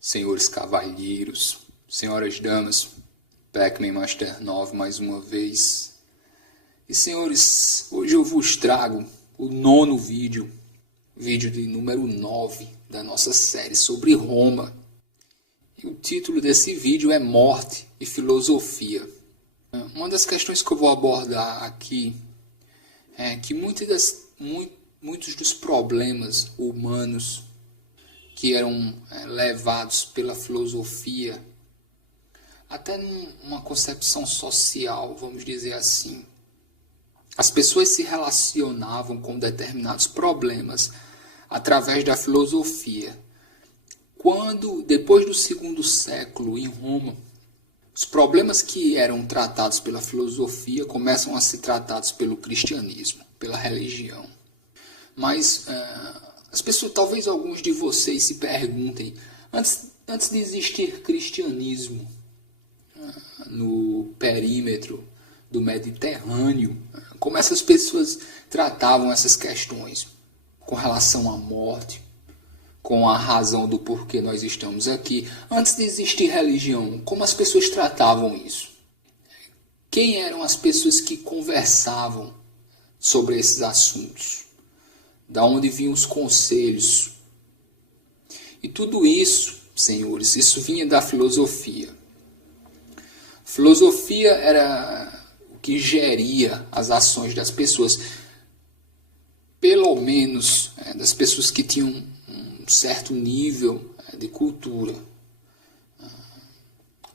Senhores cavalheiros, senhoras damas, Pac-Man Master 9 mais uma vez. E senhores, hoje eu vos trago o nono vídeo de número 9 da nossa série sobre Roma. E o título desse vídeo é Morte e Filosofia. Uma das questões que eu vou abordar aqui é que muitos dos problemas humanos que eram levados pela filosofia, até numa concepção social, vamos dizer assim. As pessoas se relacionavam com determinados problemas através da filosofia. Quando, depois do segundo século, em Roma, os problemas que eram tratados pela filosofia começam a ser tratados pelo cristianismo, pela religião. Mas as pessoas, talvez alguns de vocês se perguntem, antes de existir cristianismo no perímetro do Mediterrâneo, como essas pessoas tratavam essas questões com relação à morte, com a razão do porquê nós estamos aqui. Antes de existir religião, como as pessoas tratavam isso? Quem eram as pessoas que conversavam sobre esses assuntos? Da onde vinham os conselhos? E tudo isso, senhores, isso vinha da filosofia. Filosofia era o que geria as ações das pessoas, pelo menos das pessoas que tinham um certo nível de cultura.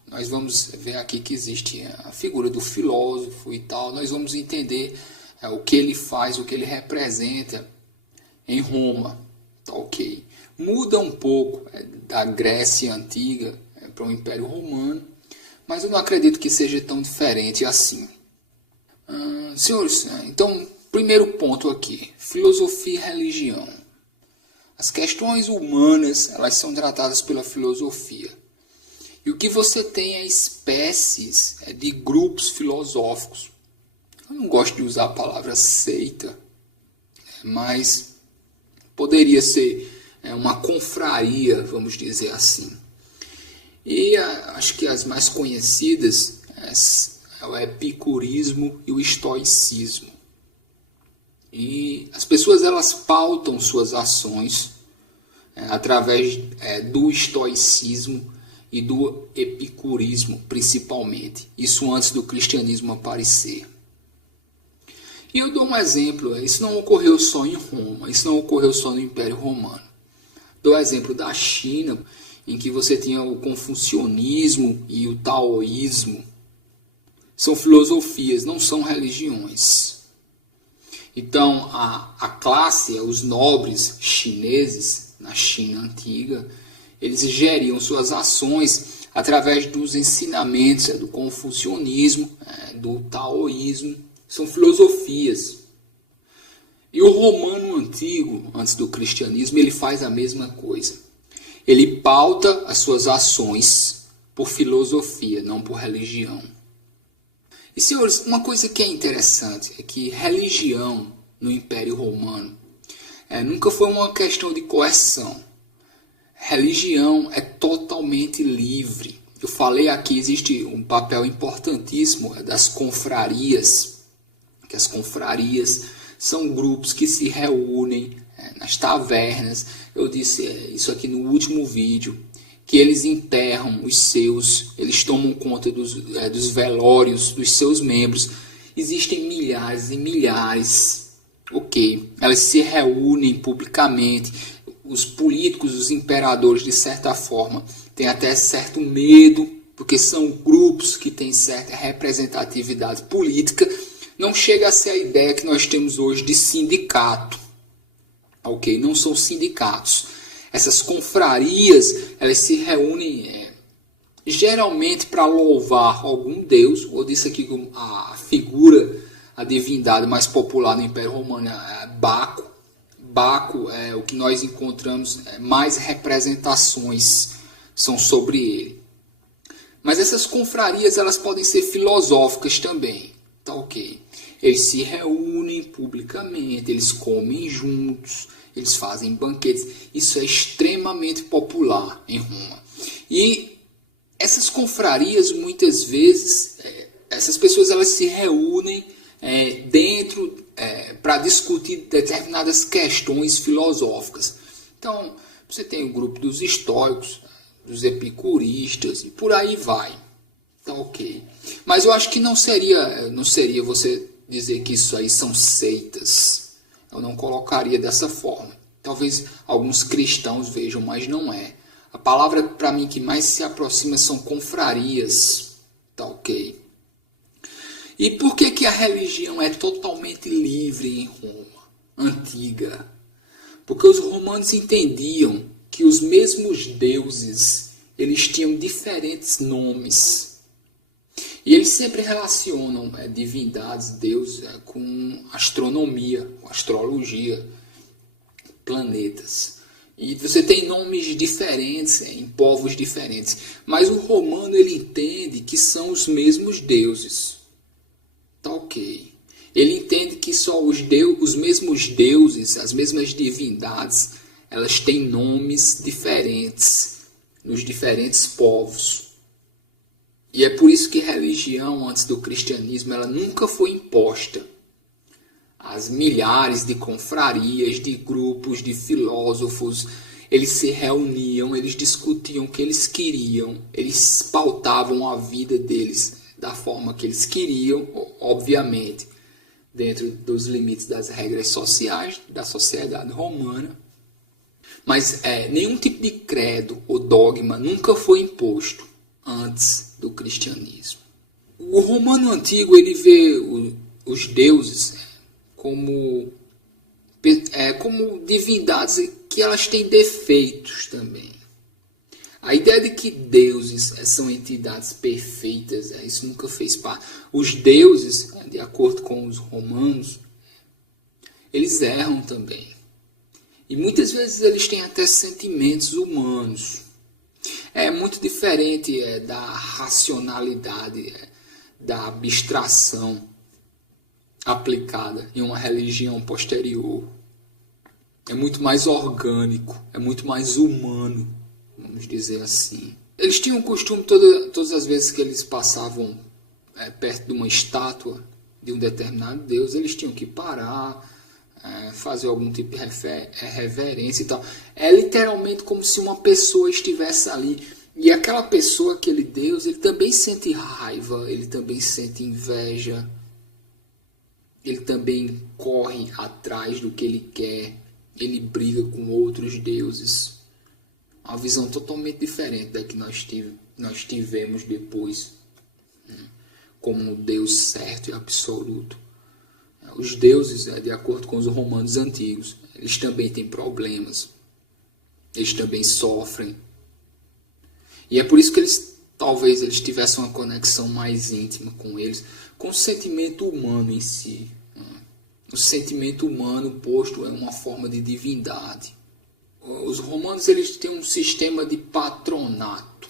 Nós vamos ver aqui que existe a figura do filósofo e tal. Nós vamos entender o que ele faz, o que ele representa em Roma. Tá, ok. Muda um pouco da Grécia Antiga para o Império Romano, mas eu não acredito que seja tão diferente assim. Senhores, então, primeiro ponto aqui, filosofia e religião. As questões humanas, elas são tratadas pela filosofia. E o que você tem é espécies de grupos filosóficos. Eu não gosto de usar a palavra seita, mas poderia ser uma confraria, vamos dizer assim. E acho que as mais conhecidas é o epicurismo e o estoicismo. E as pessoas elas pautam suas ações através do estoicismo e do epicurismo, principalmente. Isso antes do cristianismo aparecer. E eu dou um exemplo, isso não ocorreu só em Roma, isso não ocorreu só no Império Romano. Dou o exemplo da China, em que você tinha o confucionismo e o taoísmo. São filosofias, não são religiões. Então, a classe, os nobres chineses, na China antiga, eles geriam suas ações através dos ensinamentos do confucionismo, do taoísmo. São filosofias. E o romano antigo, antes do cristianismo, ele faz a mesma coisa. Ele pauta as suas ações por filosofia, não por religião. E, senhores, uma coisa que é interessante é que religião no Império Romano nunca foi uma questão de coerção. Religião é totalmente livre. Eu falei aqui, existe um papel importantíssimo das confrarias. Que as confrarias são grupos que se reúnem nas tavernas. Eu disse isso aqui no último vídeo, que eles enterram os seus, eles tomam conta dos velórios dos seus membros. Existem milhares e milhares, ok? Elas se reúnem publicamente. Os políticos, os imperadores, de certa forma, têm até certo medo, porque são grupos que têm certa representatividade política. Não chega a ser a ideia que nós temos hoje de sindicato. Ok? Não são sindicatos. Essas confrarias, elas se reúnem geralmente para louvar algum deus. Eu disse aqui que a figura, a divindade mais popular no Império Romano é Baco. Baco é o que nós encontramos, mais representações são sobre ele. Mas essas confrarias, elas podem ser filosóficas também. Tá, ok? Eles se reúnem publicamente, eles comem juntos, eles fazem banquetes. Isso é extremamente popular em Roma. E essas confrarias, muitas vezes, essas pessoas elas se reúnem dentro para discutir determinadas questões filosóficas. Então, você tem o grupo dos estoicos, dos epicuristas e por aí vai. Tá ok. Mas eu acho que não seria você dizer que isso aí são seitas. Eu não colocaria dessa forma. Talvez alguns cristãos vejam, mas não é. A palavra para mim que mais se aproxima são confrarias. Tá ok. E por que a religião é totalmente livre em Roma antiga? Porque os romanos entendiam que os mesmos deuses, eles tinham diferentes nomes. E eles sempre relacionam divindades, deuses, com astronomia, com astrologia, planetas. E você tem nomes diferentes em povos diferentes. Mas o romano ele entende que são os mesmos deuses. Tá ok. Ele entende que só os mesmos deuses, as mesmas divindades, elas têm nomes diferentes nos diferentes povos. E é por isso que religião, antes do cristianismo, ela nunca foi imposta. As milhares de confrarias, de grupos, de filósofos, eles se reuniam, eles discutiam o que eles queriam, eles pautavam a vida deles da forma que eles queriam, obviamente, dentro dos limites das regras sociais da sociedade romana. Mas nenhum tipo de credo ou dogma nunca foi imposto antes do cristianismo. O romano antigo ele vê os deuses como divindades que elas têm defeitos também. A ideia de que deuses são entidades perfeitas, isso nunca fez parte. Os deuses, de acordo com os romanos, eles erram também. E muitas vezes eles têm até sentimentos humanos. É muito diferente da racionalidade, da abstração aplicada em uma religião posterior. É muito mais orgânico, é muito mais humano, vamos dizer assim. Eles tinham o costume, todas as vezes que eles passavam perto de uma estátua de um determinado deus, eles tinham que parar, fazer algum tipo de reverência e tal. É literalmente como se uma pessoa estivesse ali. E aquela pessoa, aquele deus, ele também sente raiva, ele também sente inveja, ele também corre atrás do que ele quer, ele briga com outros deuses. Uma visão totalmente diferente da que nós tivemos depois, como um Deus certo e absoluto. Os deuses, de acordo com os romanos antigos, eles também têm problemas, eles também sofrem. E é por isso que talvez eles tivessem uma conexão mais íntima com eles, com o sentimento humano em si. O sentimento humano posto é uma forma de divindade. Os romanos eles têm um sistema de patronato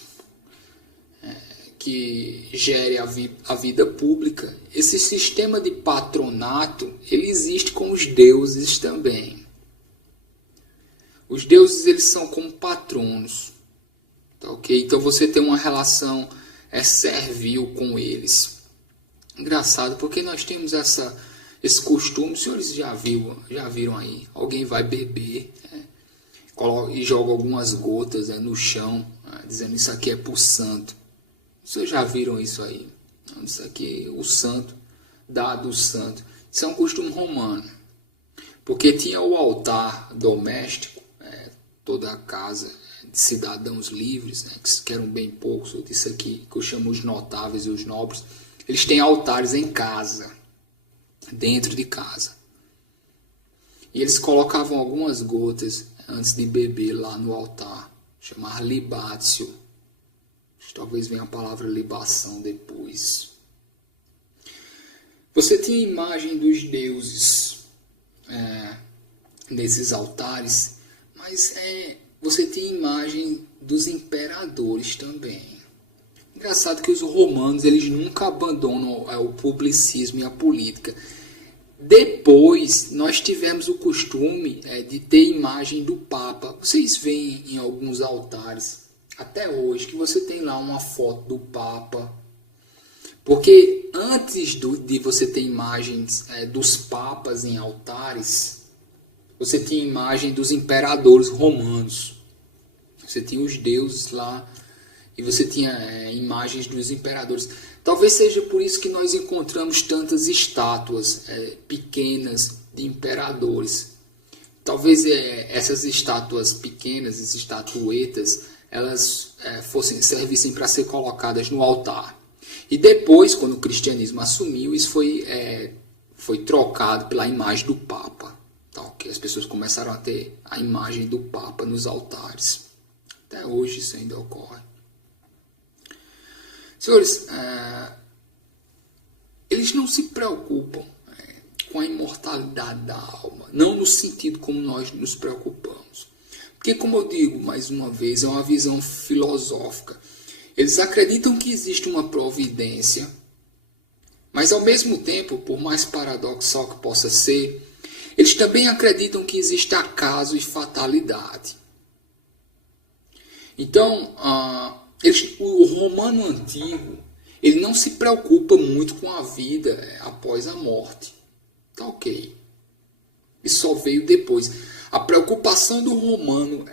que gere a vida pública. Esse sistema de patronato ele existe com os deuses também. Os deuses eles são como patronos. Tá, okay? Então você tem uma relação servil com eles. Engraçado, porque nós temos esse costume, os senhores já viram aí, alguém vai beber e joga algumas gotas no chão, dizendo isso aqui é para o santo. Vocês já viram isso aí? Isso aqui, o santo, dado o santo. Isso é um costume romano. Porque tinha o altar doméstico, toda a casa de cidadãos livres, que eram bem poucos, isso aqui que eu chamo os notáveis e os nobres, eles têm altares em casa, dentro de casa. E eles colocavam algumas gotas antes de beber lá no altar, chamar libatio. Talvez venha a palavra libação depois. Você tinha a imagem dos deuses nesses altares, mas você tinha a imagem dos imperadores também. Engraçado que os romanos eles nunca abandonam o publicismo e a política. Depois nós tivemos o costume de ter a imagem do Papa. Vocês veem em alguns altares até hoje, que você tem lá uma foto do Papa. Porque antes de você ter imagens dos papas em altares, você tinha imagem dos imperadores romanos. Você tinha os deuses lá e você tinha imagens dos imperadores. Talvez seja por isso que nós encontramos tantas estátuas pequenas de imperadores. Talvez essas estátuas pequenas, essas estatuetas, elas servissem para ser colocadas no altar. E depois, quando o cristianismo assumiu, isso foi trocado pela imagem do Papa. Tá, que as pessoas começaram a ter a imagem do Papa nos altares. Até hoje isso ainda ocorre. Senhores, eles não se preocupam com a imortalidade da alma, não no sentido como nós nos preocupamos. Porque, como eu digo mais uma vez, é uma visão filosófica. Eles acreditam que existe uma providência, mas ao mesmo tempo, por mais paradoxal que possa ser, eles também acreditam que existe acaso e fatalidade. Então, o romano antigo, ele não se preocupa muito com a vida após a morte. Tá ok. Isso só veio depois. A preocupação do romano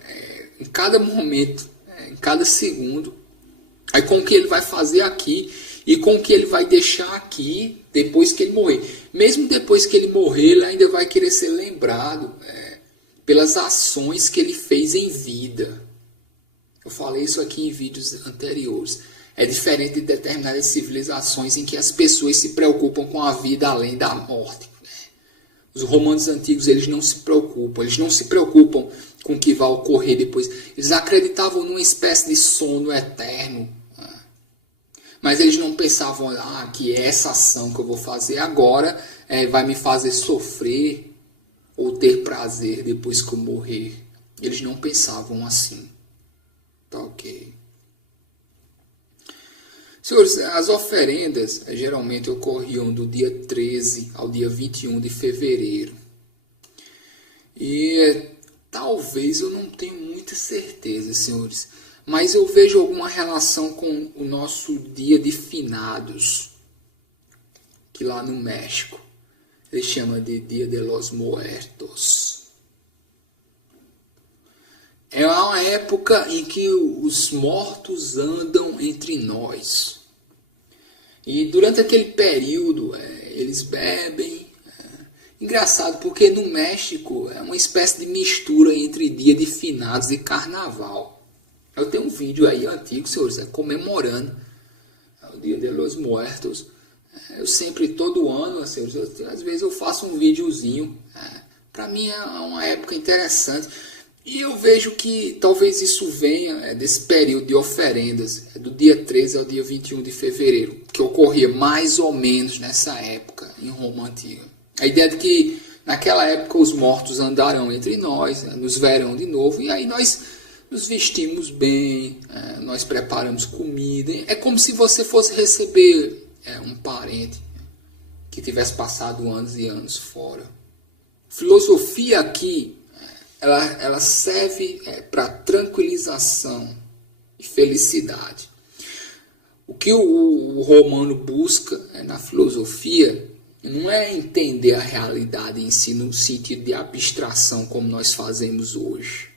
em cada momento, em cada segundo, é com o que ele vai fazer aqui e com o que ele vai deixar aqui depois que ele morrer. Mesmo depois que ele morrer, ele ainda vai querer ser lembrado pelas ações que ele fez em vida. Eu falei isso aqui em vídeos anteriores. É diferente de determinadas civilizações em que as pessoas se preocupam com a vida além da morte. Os romanos antigos, eles não se preocupam com o que vai ocorrer depois. Eles acreditavam numa espécie de sono eterno. Mas eles não pensavam que essa ação que eu vou fazer agora vai me fazer sofrer ou ter prazer depois que eu morrer. Eles não pensavam assim. Tá ok. Senhores, as oferendas geralmente ocorriam do dia 13 ao dia 21 de fevereiro. E talvez eu não tenha muita certeza, senhores, mas eu vejo alguma relação com o nosso dia de finados, que lá no México eles chamam de Dia de los Muertos. É uma época em que os mortos andam entre nós. E durante aquele período eles bebem. Engraçado, porque no México é uma espécie de mistura entre dia de finados e carnaval. Eu tenho um vídeo aí antigo, senhores, comemorando o Dia de los Muertos. Eu sempre, todo ano, senhores, às vezes eu faço um videozinho. Para mim é uma época interessante. E eu vejo que talvez isso venha desse período de oferendas, do dia 13 ao dia 21 de fevereiro, que ocorria mais ou menos nessa época em Roma Antiga. A ideia de que naquela época os mortos andarão entre nós, nos verão de novo, e aí nós nos vestimos bem, nós preparamos comida. É como se você fosse receber um parente que tivesse passado anos e anos fora. Filosofia aqui, ela serve para tranquilização e felicidade. O que o romano busca na filosofia não é entender a realidade em si no sentido de abstração como nós fazemos hoje.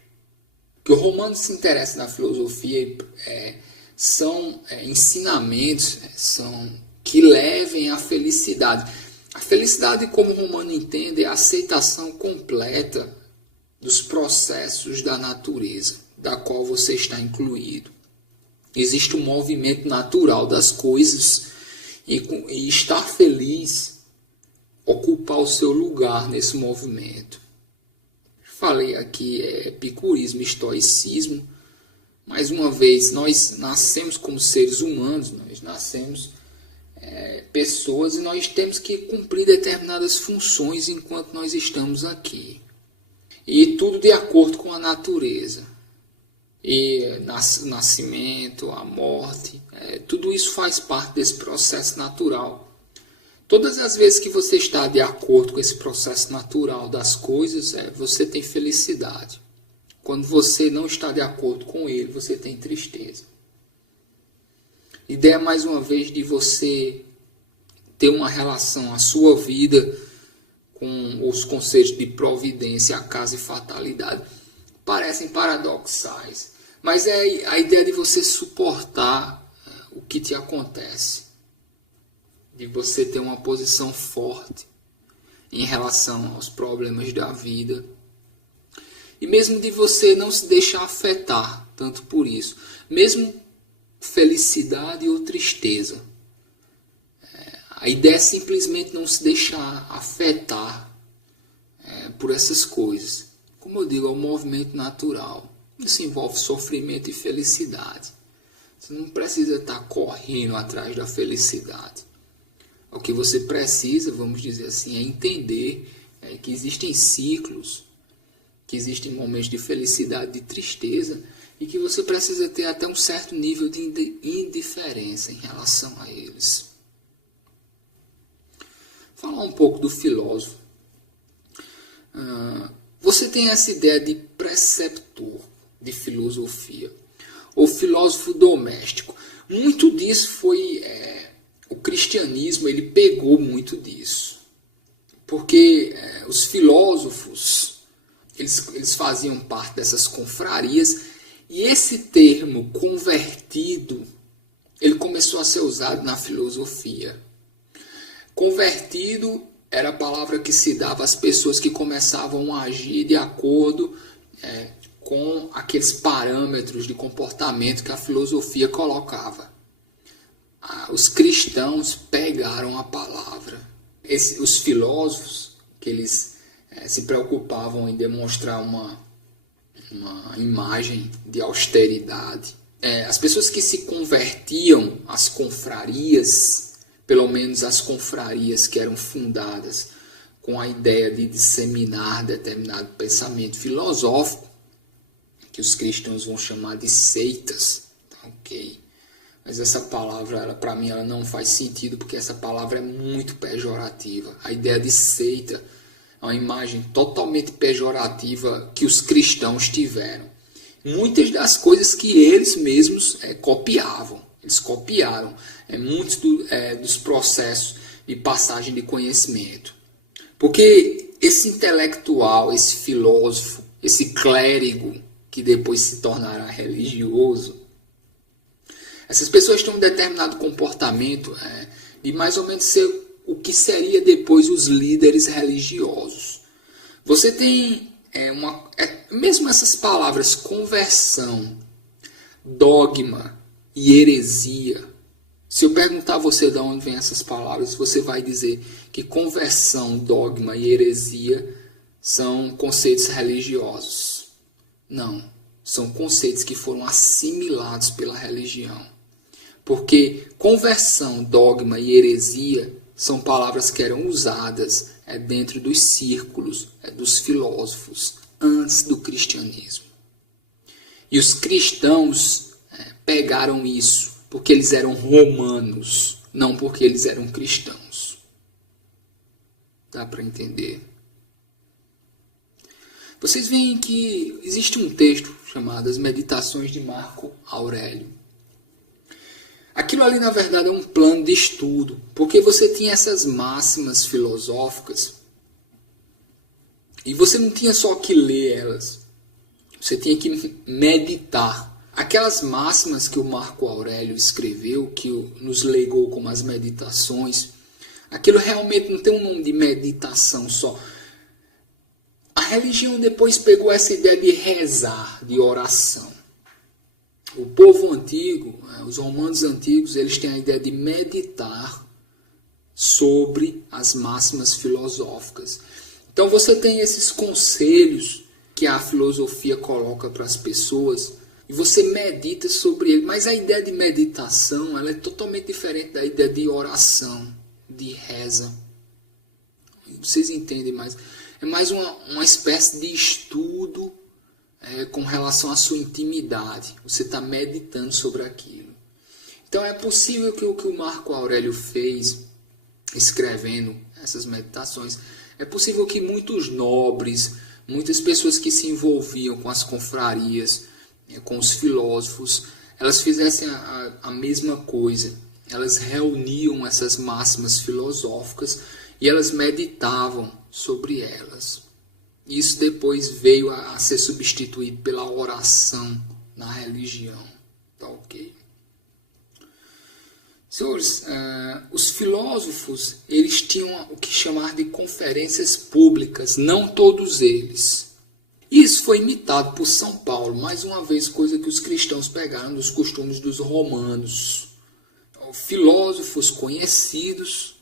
O que o romano se interessa na filosofia são ensinamentos que levem à felicidade. A felicidade, como o romano entende, é a aceitação completa dos processos da natureza, da qual você está incluído. Existe um movimento natural das coisas e estar feliz, ocupar o seu lugar nesse movimento. Falei aqui epicurismo, estoicismo. Mais uma vez, nós nascemos como seres humanos, nós nascemos pessoas e nós temos que cumprir determinadas funções enquanto nós estamos aqui. E tudo de acordo com a natureza. E o nascimento, a morte, tudo isso faz parte desse processo natural. Todas as vezes que você está de acordo com esse processo natural das coisas, você tem felicidade. Quando você não está de acordo com ele, você tem tristeza. Ideia, mais uma vez, de você ter uma relação, a sua vida, com os conceitos de providência, acaso e fatalidade, parecem paradoxais. Mas é a ideia de você suportar o que te acontece. De você ter uma posição forte em relação aos problemas da vida. E mesmo de você não se deixar afetar tanto por isso. Mesmo felicidade ou tristeza. A ideia é simplesmente não se deixar afetar por essas coisas. Como eu digo, é um movimento natural. Isso envolve sofrimento e felicidade. Você não precisa estar correndo atrás da felicidade. O que você precisa, vamos dizer assim, é entender que existem ciclos, que existem momentos de felicidade, de tristeza, e que você precisa ter até um certo nível de indiferença em relação a eles. Falar um pouco do filósofo. Você tem essa ideia de preceptor de filosofia, ou filósofo doméstico. Muito disso foi... o cristianismo, ele pegou muito disso. Porque os filósofos, eles faziam parte dessas confrarias, e esse termo convertido, ele começou a ser usado na filosofia. Convertido era a palavra que se dava às pessoas que começavam a agir de acordo com aqueles parâmetros de comportamento que a filosofia colocava. Os cristãos pegaram a palavra. Os filósofos, que eles se preocupavam em demonstrar uma imagem de austeridade. As pessoas que se convertiam às confrarias, pelo menos as confrarias que eram fundadas com a ideia de disseminar determinado pensamento filosófico, que os cristãos vão chamar de seitas, ok? Mas essa palavra, para mim, ela não faz sentido, porque essa palavra é muito pejorativa. A ideia de seita é uma imagem totalmente pejorativa que os cristãos tiveram. Muitas das coisas que eles mesmos copiavam. Eles copiaram muitos dos processos de passagem de conhecimento. Porque esse intelectual, esse filósofo, esse clérigo, que depois se tornará religioso, essas pessoas têm um determinado comportamento de mais ou menos ser o que seria depois os líderes religiosos. Você tem mesmo essas palavras conversão, dogma e heresia. Se eu perguntar a você de onde vêm essas palavras, você vai dizer que conversão, dogma e heresia são conceitos religiosos. Não, são conceitos que foram assimilados pela religião. Porque conversão, dogma e heresia são palavras que eram usadas dentro dos círculos dos filósofos antes do cristianismo. E os cristãos pegaram isso porque eles eram romanos, não porque eles eram cristãos. Dá para entender? Vocês veem que existe um texto chamado As Meditações de Marco Aurélio. Aquilo ali, na verdade, é um plano de estudo, porque você tinha essas máximas filosóficas e você não tinha só que ler elas, você tinha que meditar. Aquelas máximas que o Marco Aurélio escreveu, que nos legou como as meditações, aquilo realmente não tem um nome de meditação só. A religião depois pegou essa ideia de rezar, de oração. O povo antigo, os romanos antigos, eles têm a ideia de meditar sobre as máximas filosóficas. Então você tem esses conselhos que a filosofia coloca para as pessoas e você medita sobre ele. Mas a ideia de meditação, ela é totalmente diferente da ideia de oração, de reza. Vocês entendem mais? É mais uma espécie de estudo com relação à sua intimidade. Você está meditando sobre aquilo. Então é possível que o que o Marco Aurélio fez, escrevendo essas meditações, é possível que muitos nobres, Muitas pessoas que se envolviam com as confrarias, com os filósofos, elas fizessem a mesma coisa. Elas reuniam essas máximas filosóficas e elas meditavam sobre elas. Isso depois veio a ser substituído pela oração na religião. Tá ok? Senhores, os filósofos, eles tinham o que chamar de conferências públicas, não todos eles. Isso foi imitado por São Paulo, mais uma vez, coisa que os cristãos pegaram dos costumes dos romanos. Filósofos conhecidos,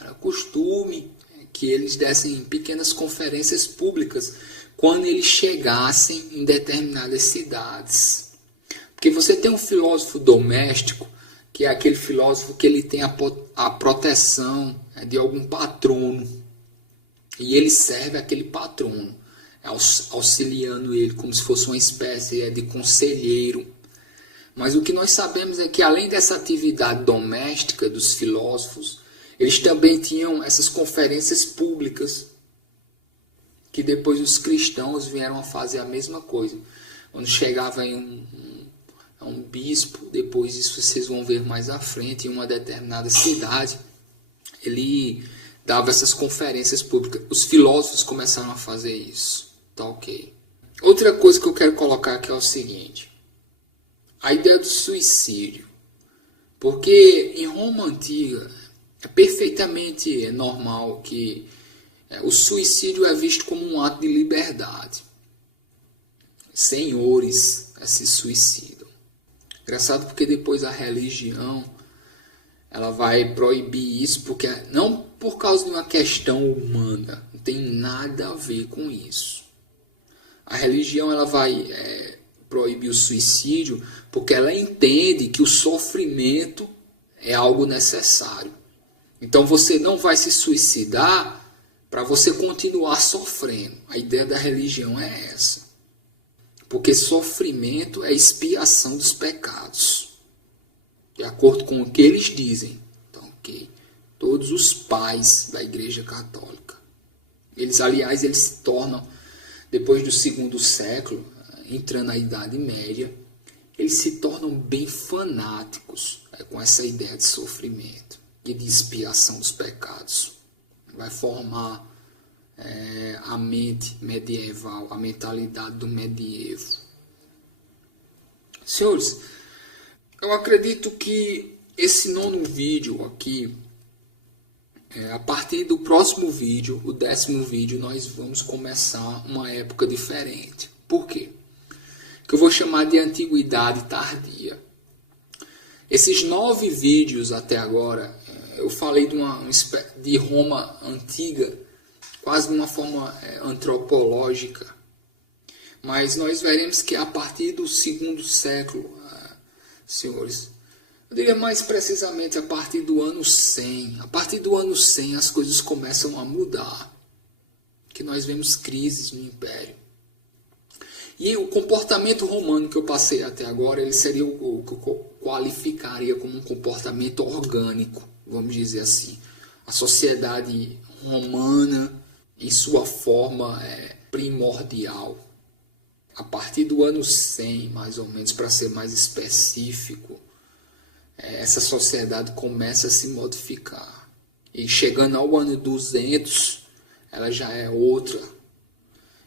era costume que eles dessem pequenas conferências públicas quando eles chegassem em determinadas cidades. Porque você tem um filósofo doméstico, que é aquele filósofo que ele tem a proteção de algum patrono, e ele serve aquele patrono, auxiliando ele como se fosse uma espécie de conselheiro. Mas o que nós sabemos é que, além dessa atividade doméstica dos filósofos, eles também tinham essas conferências públicas, que depois os cristãos vieram a fazer a mesma coisa. Quando chegava em um bispo, depois isso vocês vão ver mais à frente, em uma determinada cidade, ele dava essas conferências públicas. Os filósofos começaram a fazer isso. Tá ok. Outra coisa que eu quero colocar aqui é o seguinte. A ideia do suicídio. Porque em Roma Antiga é perfeitamente normal que o suicídio é visto como um ato de liberdade. Senhores se suicidam. Engraçado porque depois a religião ela vai proibir isso, porque não por causa de uma questão humana, não tem nada a ver com isso. A religião ela vai proibir o suicídio porque ela entende que o sofrimento é algo necessário. Então você não vai se suicidar para você continuar sofrendo. A ideia da religião é essa. Porque sofrimento é expiação dos pecados. De acordo com o que eles dizem. Então, ok. Todos os pais da Igreja Católica. Eles, aliás, eles se tornam, depois do 2º século, entrando na Idade Média, eles se tornam bem fanáticos com essa ideia de sofrimento e de expiação dos pecados. Vai formar a mente medieval, a mentalidade do medievo. Senhores, eu acredito que esse 9º vídeo aqui, a partir do próximo vídeo, o 10º vídeo, nós vamos começar uma época diferente. Por quê? Que eu vou chamar de Antiguidade Tardia. Esses 9 vídeos até agora, eu falei de Roma Antiga, quase de uma forma antropológica. Mas nós veremos que a partir do 2º século, senhores, eu diria mais precisamente a partir do ano 100. A partir do ano 100 as coisas começam a mudar. Que nós vemos crises no Império. E o comportamento romano que eu passei até agora, ele seria o que eu qualificaria como um comportamento orgânico, vamos dizer assim. A sociedade romana, em sua forma primordial. A partir do ano 100, mais ou menos, para ser mais específico, essa sociedade começa a se modificar. E chegando ao ano 200, ela já é outra.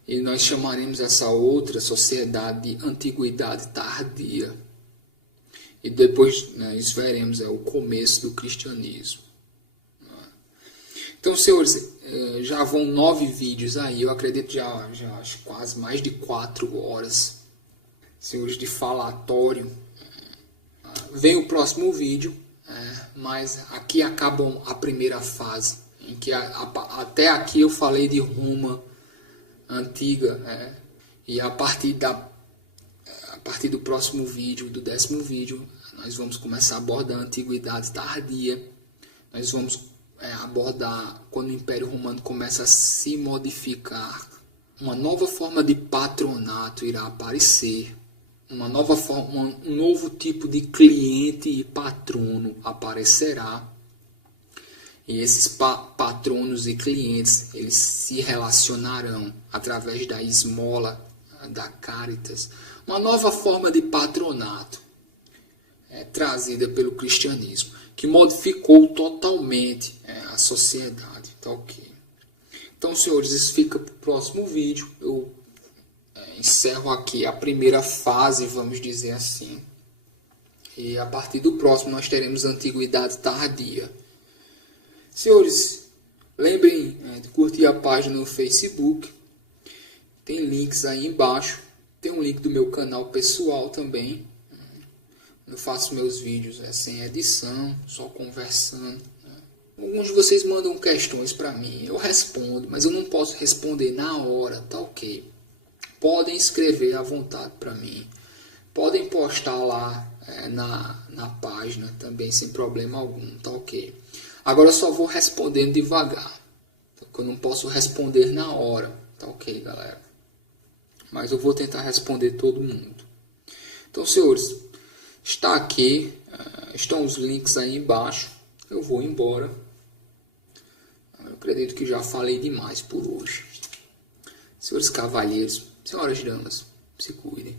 E nós chamaremos essa outra sociedade de Antiguidade Tardia. E depois nós veremos o começo do cristianismo. Então, senhores, já vão 9 vídeos aí. Eu acredito já acho quase mais de 4 horas, senhores, de falatório. Vem o próximo vídeo, mas aqui acaba a primeira fase. Em que até aqui eu falei de Roma Antiga, e a partir do próximo vídeo, do 10º vídeo, nós vamos começar a abordar a Antiguidade Tardia. Nós vamos abordar quando o Império Romano começa a se modificar. Uma nova forma de patronato irá aparecer. Uma nova forma, um novo tipo de cliente e patrono aparecerá. E esses patronos e clientes, eles se relacionarão através da esmola, da Caritas, uma nova forma de patronato trazida pelo cristianismo, que modificou totalmente a sociedade. Tá ok? Então, senhores, isso fica para o próximo vídeo. Eu encerro aqui a primeira fase, vamos dizer assim. E a partir do próximo nós teremos a Antiguidade Tardia. Senhores, lembrem de curtir a página no Facebook. Tem links aí embaixo. Tem um link do meu canal pessoal também. Eu faço meus vídeos sem edição, só conversando. Alguns de vocês mandam questões para mim. Eu respondo, mas eu não posso responder na hora, tá ok? Podem escrever à vontade para mim. Podem postar lá na página também, sem problema algum, tá ok? Agora eu só vou respondendo devagar, porque eu não posso responder na hora, tá ok, galera? Mas eu vou tentar responder todo mundo. Então, senhores, está aqui, estão os links aí embaixo. Eu vou embora. Eu acredito que já falei demais por hoje. Senhores cavalheiros, senhoras damas, se cuidem.